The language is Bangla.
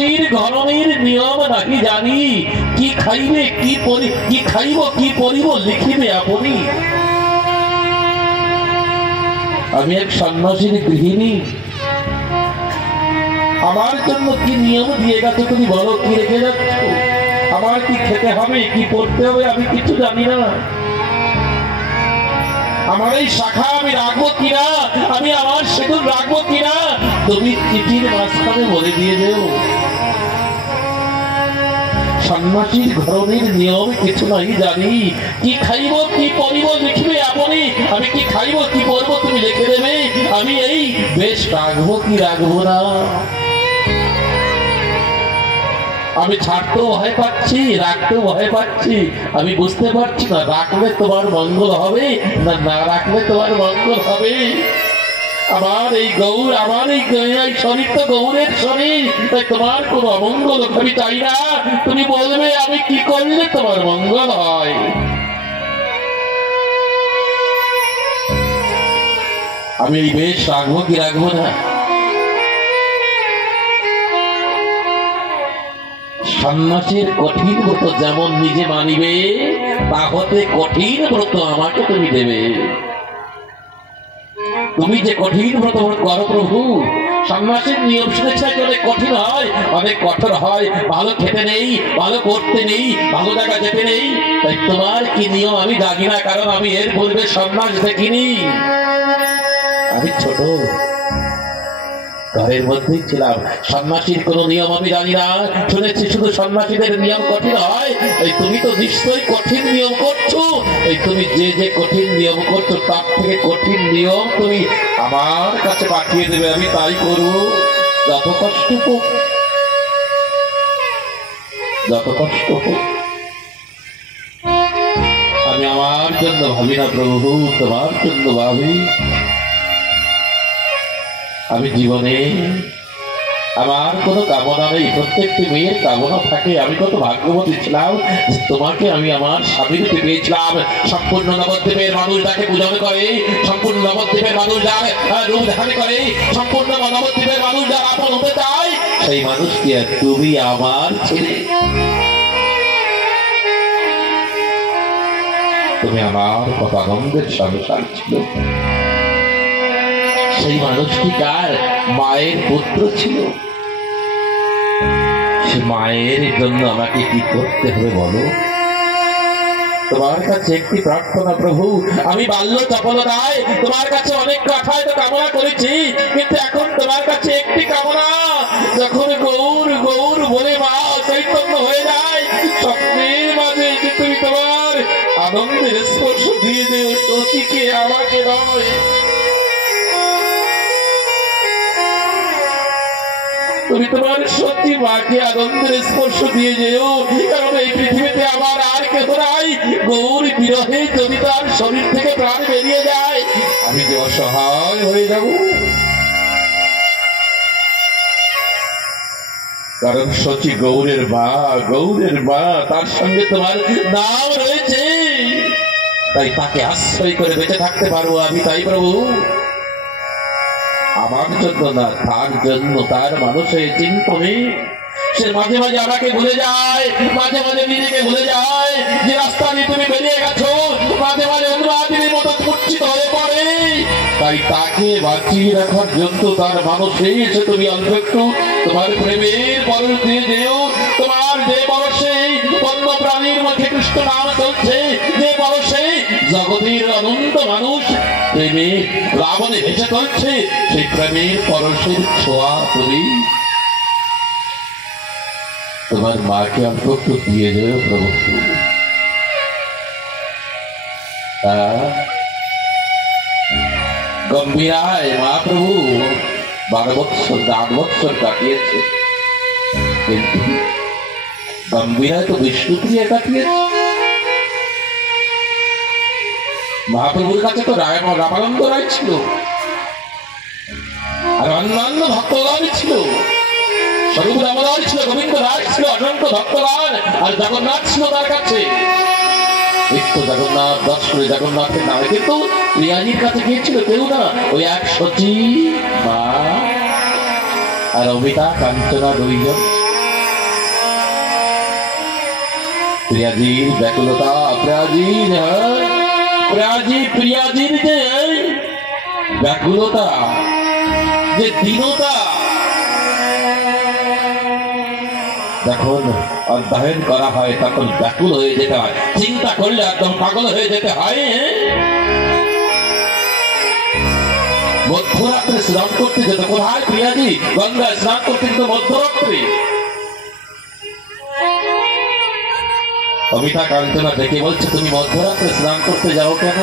সন্ন্যাসীর ঘরণের নিয়ম নাকি জানি, কি খাইবে কি খাইব কি পরিব লিখিবে আপনি। আমি এক সন্ন্যাসীর গৃহিণী, আমার জন্য কি নিয়ম দিয়ে গেছো তুমি বলো, কি রেখে যাচ্ছ? আমার কি খেতে হবে কি পড়তে হবে আমি কিছু জানি না। আমার এই শাখা আমি রাখবো কিনা, আমি আমার সেগুন রাখবো কিনা তুমি চিঠির মাঝখানে বলে দিয়ে দেও। সন্ন্যাসীর ঘরণের নিয়ম কিছু নাই জানি, কি খাইব কি পরিব লিখবে আপনি। আমি কি খাইব কি পরব তুমি লিখে দেবে, আমি এই বেশ রাখবো কি রাখবো না। আমি ছাড়তেও ভয় পাচ্ছি, রাখতেও ভয় পাচ্ছি। আমি বুঝতে পারছি না রাখলে তোমার মঙ্গল হবে না না রাখলে তোমার মঙ্গল হবে। আমার এই গৌর, আমার এই শরীর তো গৌরের শরীর, তাই তোমার কোন অমঙ্গল আমি চাই না। তুমি বলবে আমি কি করলে তোমার মঙ্গল হয়। আমি এই বেশ রাখবো কি রাখবো না। সন্ন্যাসীর কঠিন ব্রত যেমন নিজে মানিবে, তা হতে কঠিন ব্রত আমাকে তুমি দেবে। তুমি যে কঠিন ব্রত করো প্রভু, সন্ন্যাসীর নিয়ম শুনেছে অনেক কঠিন হয়, অনেক কঠোর হয়, ভালো খেতে নেই, ভালো করতে নেই, ভালো জায়গা যেতে নেই। তাই তোমার কি নিয়ম আমি জানি না, কারণ আমি এর পূর্বে সন্ন্যাস দেখিনি। আমি ছোট ঘরের মধ্যেই ছিলাম, সন্ন্যাসীর কোন নিয়ম আমি জানি না। শুনেছি শুধু সন্ন্যাসীদের নিয়ম কঠিন হয়। এই তুমি তো নিশ্চয়ই কঠিন নিয়ম করছো। এই তুমি যে যে কঠিন নিয়ম করছো তার থেকে কঠিন নিয়ম তুমি আমার কাছে পাঠিয়ে দেবে, আমি তাই করবো। যত কষ্ট হোক, যত কষ্ট হোক, আমি আমার জন্য ভাবি না প্রভু, তোমার জন্য ভাবি। আমি জীবনে আমার কোনো কামনা নেই, প্রত্যেকটি মেয়ের কামনা থাকে। আমি কত ভাগ্যবতী ছিলাম যে তোমাকে আমি আমার স্বামী রূপে পেয়েছিলাম। সম্পূর্ণ নবদ্বীপের মানুষ যাকে পূজন করে, সম্পূর্ণ নবদ্বীপের মানুষ যার রূপ ধারণ করে, সম্পূর্ণ নবদ্বীপের মানুষ যার আপন হতে চায়, সেই মানুষটি তুমি আমার ছেলে। তুমি আমার কত আনন্দের সংসার ছিল। সেই মানুষটি কার মায়ের পুত্র ছিল। সে মায়ের জন্য আমাকে কি করতে হবে বলো। তোমার কাছে একটি প্রার্থনা প্রভু, আমি বাল্য চপলতায় তোমার কাছে অনেক কথায় তো কামনা করেছি, কিন্তু এখন তোমার কাছে একটি কামনা, যখন গৌর গৌর বলে মা চৈতন্য হয়ে যায়, স্বপ্নের মাঝে যে তুমি তোমার আনন্দের স্পর্শ দিয়ে দেও সতীকে, আমাকে নয়। তুমি তোমার সত্যি মাকে আনন্দের স্পর্শ দিয়ে যেও, কারণ এই পৃথিবীতে আমার আর কেউ নাই। গৌর বিরহে যদি তার শরীর থেকে প্রাণ বেরিয়ে যায়, আমি যে অসহায় হয়ে যাব। কারণ সচি গৌরের মা, গৌরের মা, তার সঙ্গে তোমার নাম রয়েছে, তাই তাকে আশ্রয় করে বেঁচে থাকতে পারবো আমি। তাই প্রভু আমার জন্য না, তার জন্য, তার মানুষের চিন্তনে সে মাঝে মাঝে আমাকে ভুলে যায়, মাঝে মাঝে নিজেকে ভুলে যায় যে রাস্তা নিয়ে তুমি বেরিয়ে গেছো, মাঝে মাঝে উন্মাদের মতো মূর্ছিত হয়ে পড়ে। তাই তাকে বাঁচিয়ে রাখার জন্য তার মানুষে এসে তুমি অল্প একটু তোমার প্রেমের পরশ দিয়ে যেও। তোমার যে পরশে বন্য প্রাণীর মধ্যে কৃষ্ণ নাম চলছে, যে পরশে জগতের অনন্ত মানুষ প্রেমে রাবণে হেসে চলছে, সেই প্রেমের পরশের ছোঁয়া তুমি তোমার মাকে অল্প একটু দিয়ে দেবে প্রভু। গম্ভীরায় মহাপ্রভু 12 বৎসর 8 বৎসর কাটিয়েছে, কিন্তু গম্ভীরায় তো বিষ্ণুপ্রিয়া কাটিয়েছে। মহাপ্রভুর কাছে তো রামানন্দ রায় ছিল, আর অন্যান্য ভক্তগণ ছিল, স্বরূপ রামদাস ছিল, গোবিন্দ রায় ছিল, অনন্ত ভক্তগণ, আর জগন্নাথ ছিল তার কাছে। জগন্নাথ 10 করে জগন্নাথের নামে, কিন্তু প্রিয়াজির কাছে গিয়েছিল কেউ না, ওই এক সচি মা আর অমিতা কাঞ্চনা 2 জন। প্রিয়াজির ব্যাকুলতা, প্রিয়াজির প্রিয়াজির যে ব্যাকুলতা, যে দীনতা, যখন অধ্যয়ন করা হয় তখন ব্যাকুল হয়ে যেতে হয়, চিন্তা করলে একদম পাগল হয়ে যেতে হয়। মধ্যরাত্রে স্নান করতে যেত, কোথায় প্রিয়াজি? গঙ্গায় স্নান করতে যেত মধ্যরাত্রে। অমিতা কাঞ্চনা দেখে বলছে, তুমি মধ্যরাত্রে স্নান করতে যাও কেন?